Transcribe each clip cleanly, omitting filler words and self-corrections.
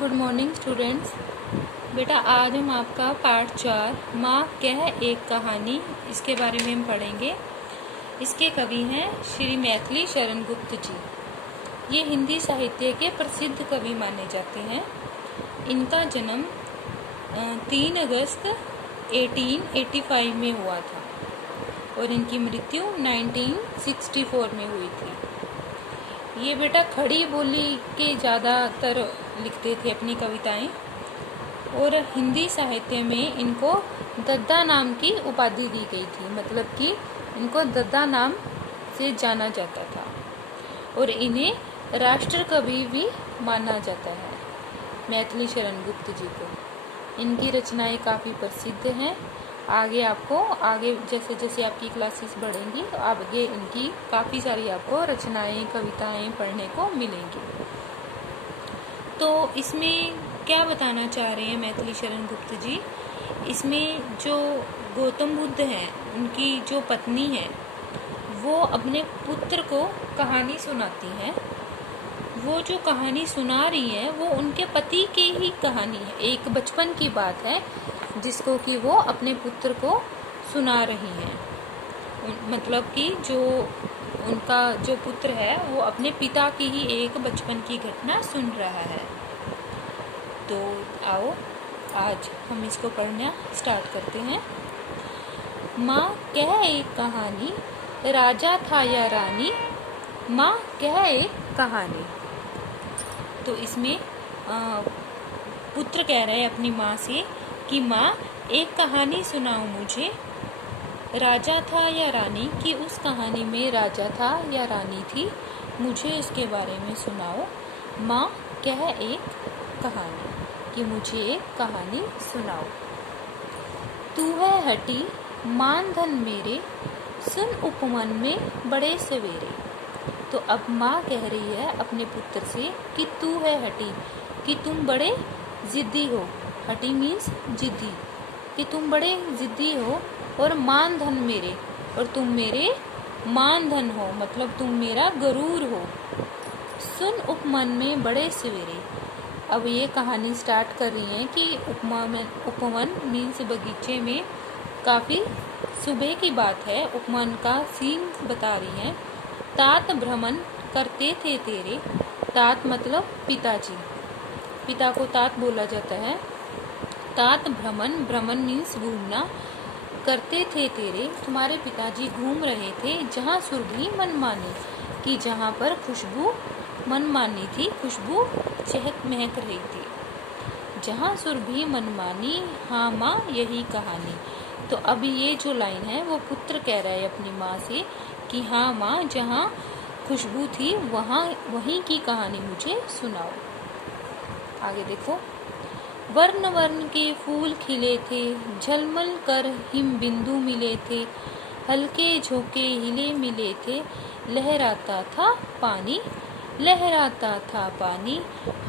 Good morning students. बेटा आज हम आपका पार्ट 4 माँ कह एक कहानी इसके बारे में हम पढ़ेंगे। इसके कवि हैं श्री मैथिली शरण गुप्त जी। ये हिंदी साहित्य के प्रसिद्ध कवि माने जाते हैं। इनका जन्म 3 अगस्त 1885 में हुआ था और इनकी मृत्यु 1964 में हुई थी। ये बेटा खड़ी बोली के ज़्यादातर लिखते थे अपनी कविताएं और हिंदी साहित्य में इनको दद्दा नाम की उपाधि दी गई थी, मतलब कि इनको दद्दा नाम से जाना जाता था और इन्हें राष्ट्र कवि भी माना जाता है, मैथिली शरण गुप्त जी को। इनकी रचनाएं काफ़ी प्रसिद्ध हैं। आगे जैसे जैसे आपकी क्लासेस बढ़ेंगी तो आगे इनकी काफ़ी सारी आपको रचनाएं कविताएं पढ़ने को मिलेंगी। तो इसमें क्या बताना चाह रहे हैं मैथिली शरण गुप्त जी, इसमें जो गौतम बुद्ध हैं उनकी जो पत्नी है वो अपने पुत्र को कहानी सुनाती हैं। वो जो कहानी सुना रही है वो उनके पति की ही कहानी है, एक बचपन की बात है जिसको कि वो अपने पुत्र को सुना रही हैं। मतलब कि जो उनका जो पुत्र है वो अपने पिता की ही एक बचपन की घटना सुन रहा है। तो आओ आज हम इसको पढ़ना स्टार्ट करते हैं। माँ कह एक कहानी, राजा था या रानी, माँ कह एक कहानी। तो इसमें पुत्र कह रहे हैं अपनी माँ से कि माँ एक कहानी सुनाओ मुझे। राजा था या रानी, कि उस कहानी में राजा था या रानी थी, मुझे इसके बारे में सुनाओ। माँ कह एक कहानी, कि मुझे एक कहानी सुनाओ। तू है हटी मान धन मेरे, सुन उपमन में बड़े सवेरे। तो अब माँ कह रही है अपने पुत्र से कि तू है हटी, कि तुम बड़े जिद्दी हो। हटी मीन्स जिद्दी, कि तुम बड़े जिद्दी हो। और मान धन मेरे, और तुम मेरे मान धन हो, मतलब तुम मेरा गरूर हो। सुन उपमन में बड़े सवेरे। अब ये कहानी स्टार्ट कर रही है कि उपवन मीन्स बगीचे में काफ़ी सुबह की बात है। उपवन का सीन बता रही है। तात भ्रमण करते थे तेरे, तात मतलब पिताजी, पिता को तात बोला जाता है। तात भ्रमण, भ्रमण मीन्स घूमना, करते थे तेरे, तुम्हारे पिताजी घूम रहे थे। जहाँ सुरभि मनमानी, कि जहाँ पर खुशबू मनमानी थी, खुशबू चहक महक रही थी। जहाँ सुरभि मनमानी, हाँ माँ यही कहानी। तो अभी ये जो लाइन है वो पुत्र कह रहा है अपनी माँ से कि हाँ माँ जहाँ खुशबू थी वहाँ वहीं की कहानी मुझे सुनाओ। आगे देखो। वर्ण वर्ण के फूल खिले थे, झलमल कर हिम बिंदु मिले थे, हल्के झोंके हिले मिले थे, लहराता था पानी, लहराता था पानी,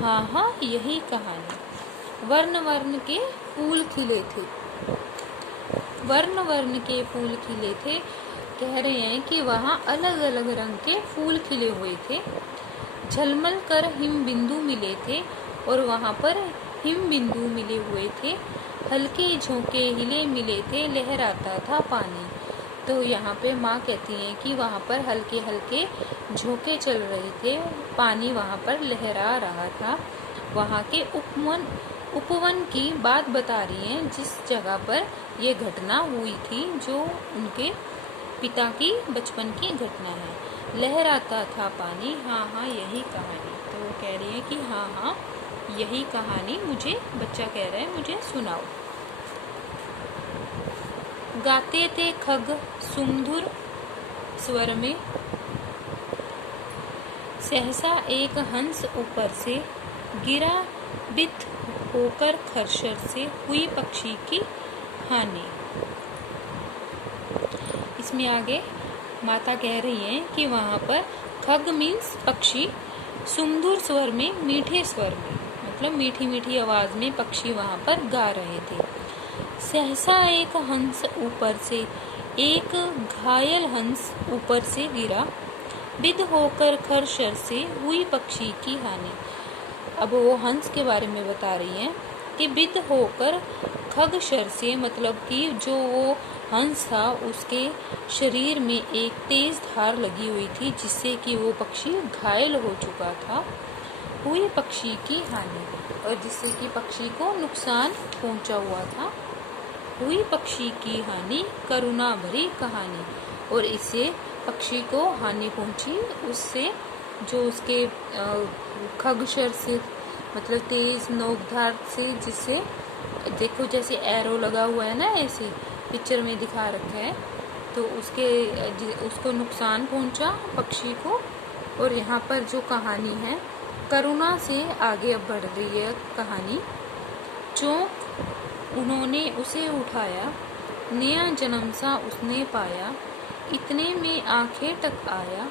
हाँ हाँ यही कहानी। वर्ण वर्ण के फूल खिले थे, वर्ण वर्ण के फूल खिले थे, कह रहे हैं कि वहाँ अलग अलग रंग के फूल खिले हुए थे। झलमल कर हिम बिंदु मिले थे, और वहाँ पर हिम बिंदु मिले हुए थे। हल्के झोंके हिले मिले थे, लहराता था पानी। तो यहाँ पे माँ कहती हैं कि वहाँ पर हल्के हल्के झोंके चल रहे थे, पानी वहाँ पर लहरा रहा था। वहाँ के उपवन की बात बता रही हैं जिस जगह पर ये घटना हुई थी, जो उनके पिता की बचपन की घटना है। लहराता था पानी, हाँ हाँ यही कहानी। तो वो कह रही है कि हाँ हाँ यही कहानी मुझे, बच्चा कह रहा है मुझे सुनाओ। गाते थे खग सुमधुर स्वर में, सहसा एक हंस ऊपर से गिरा, बिथ होकर खरशर से हुई पक्षी की हानि। इसमें आगे माता कह रही है कि वहाँ पर खग मीन्स पक्षी, सुमधुर स्वर में मीठे स्वर में, मतलब मीठी मीठी आवाज में पक्षी वहाँ पर गा रहे थे। सहसा एक हंस ऊपर से, एक घायल हंस ऊपर से गिरा, बिद होकर खरशर से हुई पक्षी की हानि। अब वो हंस के बारे में बता रही हैं कि विद होकर खगशर से, मतलब कि जो वो हंस था उसके शरीर में एक तेज धार लगी हुई थी जिससे कि वो पक्षी घायल हो चुका था। हुई पक्षी की हानि, और जिससे कि पक्षी को नुकसान पहुंचा हुआ था। हुई पक्षी की हानि करुणा भरी कहानी, और इससे पक्षी को हानि पहुंची, उससे जो उसके खगशर से मतलब तेज नोकधार से, जिससे देखो जैसे एरो लगा हुआ है ना, ऐसे पिक्चर में दिखा रखा है, तो उसको नुकसान पहुंचा पक्षी को। और यहाँ पर जो कहानी है करुणा से आगे अब बढ़ रही है कहानी। चौंक उन्होंने उसे उठाया, नया जन्म सा उसने पाया, इतने में आंखें टक आया,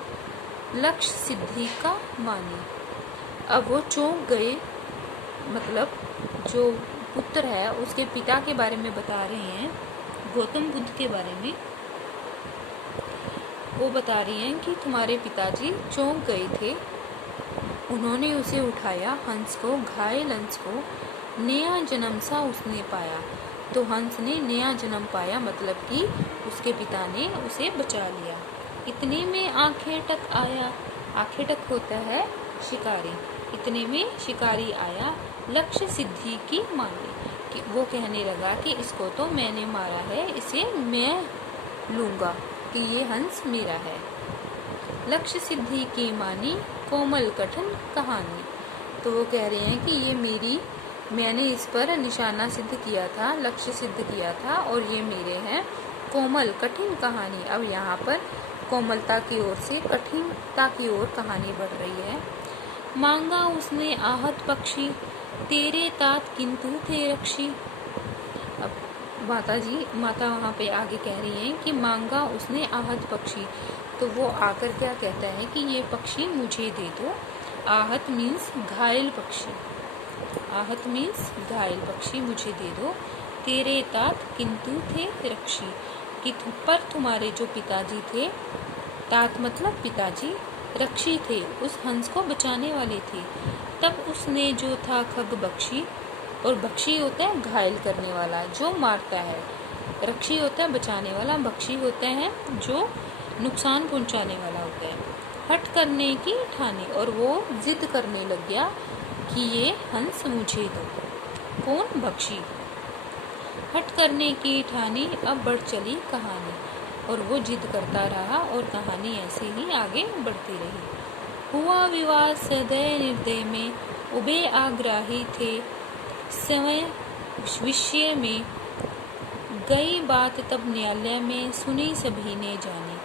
लक्ष्य सिद्धि का मानी। अब वो चौंक गए, मतलब जो पुत्र है उसके पिता के बारे में बता रहे हैं, गौतम बुद्ध के बारे में। वो बता रही हैं कि तुम्हारे पिताजी चौंक गए थे, उन्होंने उसे उठाया, हंस को, घायल हंस को, नया जन्म सा उसने पाया। तो हंस ने नया जन्म पाया, मतलब कि उसके पिता ने उसे बचा लिया। इतने में आंखें टक आया, आंखें टक होता है शिकारी, इतने में शिकारी आया, लक्ष्य सिद्धि की मांगी, कि वो कहने लगा कि इसको तो मैंने मारा है, इसे मैं लूंगा, कि ये हंस मेरा है। लक्ष्य सिद्धि की मानी कोमल कठिन कहानी। तो वो कह रहे हैं कि मैंने इस पर निशाना सिद्ध किया था, लक्ष्य सिद्ध किया था, और ये मेरे हैं। कोमल कठिन कहानी, अब यहाँ पर कोमलता की ओर से कठिनता की ओर कहानी बढ़ रही है। मांगा उसने आहत पक्षी, तेरे तात किंतु थे रक्षी। अब माता वहाँ पे आगे कह रही हैं कि मांगा उसने आहत पक्षी, तो वो आकर क्या कहता है कि ये पक्षी मुझे दे दो। आहत मीन्स घायल पक्षी, आहत मीन्स घायल पक्षी मुझे दे दो। तेरे तात किंतु थे रक्षी, कि पर तुम्हारे जो पिताजी थे, तात मतलब पिताजी, रक्षी थे, उस हंस को बचाने वाले थे। तब उसने जो था खग बख्शी, और बख्शी होता है घायल करने वाला, जो मारता है। रक्षी होता है बचाने वाला, बख्शी होता है जो नुकसान पहुंचाने वाला होता है। हट करने की ठानी, और वो जिद करने लग गया कि ये हंस मुझे दो। कौन? बख्शी। हट करने की ठानी, अब बढ़ चली कहानी, और वो जिद करता रहा, और कहानी ऐसे ही आगे बढ़ती रही। हुआ विवाद सदय निर्दय में, उभे आग्राही थे समय विषय में, गई बात तब न्यायालय में, सुनी सभी ने जानी।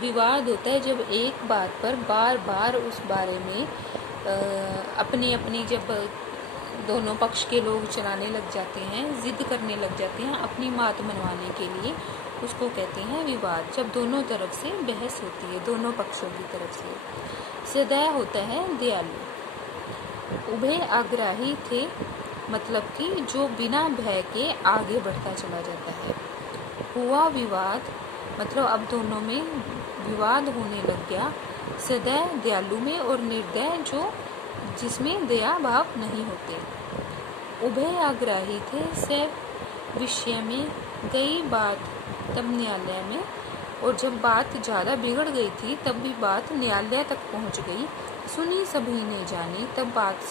विवाद होता है जब एक बात पर बार बार उस बारे में अपनी जब दोनों पक्ष के लोग चलाने लग जाते हैं, जिद करने लग जाते हैं अपनी बात मनवाने के लिए, उसको कहते हैं विवाद। जब दोनों तरफ से बहस होती है, दोनों पक्षों की तरफ से। सदय होता है दयालु। उभय आग्राही थे, मतलब कि जो बिना भय के आगे बढ़ता चला जाता है। हुआ विवाद, मतलब अब दोनों में विवाद होने लग गया। सदय दयालु में, और निर्दय जो जिसमें दया भाव नहीं होते। उभय आग्राही थे सब विषय में, गई बात तब न्यायालय में, और जब बात ज़्यादा बिगड़ गई थी तब भी बात न्यायालय तक पहुंच गई। सुनी सभी ने जानी, तब बात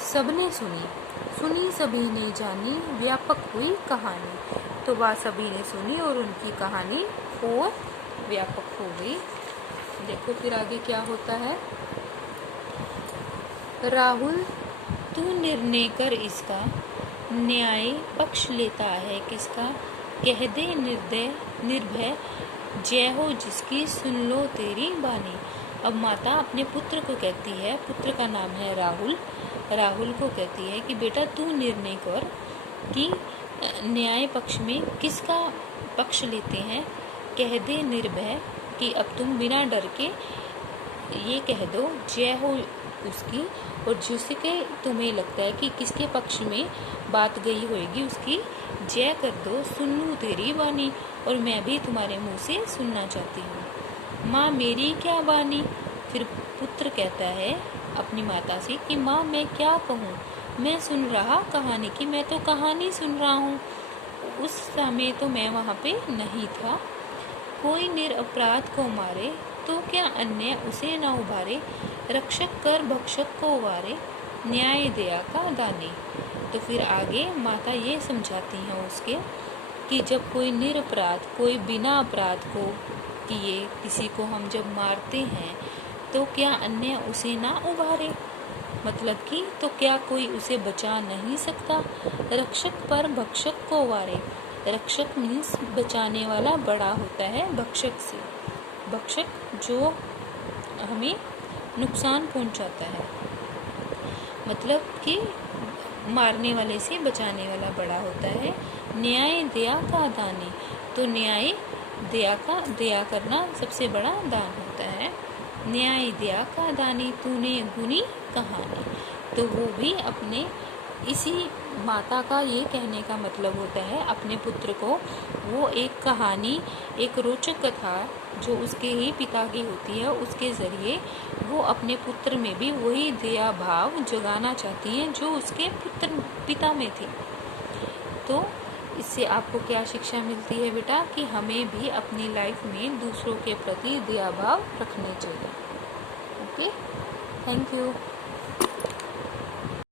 सबने सुनी सभी ने जानी, व्यापक हुई कहानी। तो बात सभी ने सुनी और उनकी कहानी और व्यापक हो गई। देखो फिर आगे क्या होता है। राहुल तू निर्णय कर इसका, न्याय पक्ष लेता है किसका, कह दे निर्भय जय हो जिसकी, सुन लो तेरी बानी। अब माता अपने पुत्र को कहती है, पुत्र का नाम है राहुल, राहुल को कहती है कि बेटा तू निर्णय कर कि न्याय पक्ष में किसका पक्ष लेते हैं, कह दे निर्भय कि अब तुम बिना डर के ये कह दो जय हो उसकी, और जिसके तुम्हें लगता है कि किसके पक्ष में बात गई होगी उसकी जय कर दो। सुन लूँ तेरी वाणी, और मैं भी तुम्हारे मुंह से सुनना चाहती हूँ। माँ मेरी क्या वाणी, फिर पुत्र कहता है अपनी माता से कि माँ मैं क्या कहूँ, मैं सुन रहा कहानी की, मैं तो कहानी सुन रहा हूँ। उस समय तो मैं वहाँ पे नहीं था। कोई निरपराध को मारे तो क्या अन्य उसे न उबारे, रक्षक कर भक्षक को उबारे, न्याय दया का दानी। तो फिर आगे माता ये समझाती हैं उसके कि जब कोई निरपराध, कोई बिना अपराध को किए किसी को हम जब मारते हैं तो क्या अन्य उसे ना उबारे, मतलब कि तो क्या कोई उसे बचा नहीं सकता। रक्षक पर भक्षक को उबारे, रक्षक मीन्स बचाने वाला बड़ा होता है भक्षक से, भक्षक जो हमें नुकसान पहुंचाता है, मतलब कि मारने वाले से बचाने वाला बड़ा होता है। न्याय दया का दानी, तो न्याय दया करना सबसे बड़ा दान होता है। न्याय दया का दानी तूने गुनी कहानी, तो वो भी अपने इसी माता का ये कहने का मतलब होता है अपने पुत्र को वो एक कहानी, एक रोचक कथा जो उसके ही पिता की होती है, उसके ज़रिए वो अपने पुत्र में भी वही दया भाव जगाना चाहती हैं जो उसके पिता में थी। तो इससे आपको क्या शिक्षा मिलती है बेटा कि हमें भी अपनी लाइफ में दूसरों के प्रति दया भाव रखने चाहिए। Okay, thank you.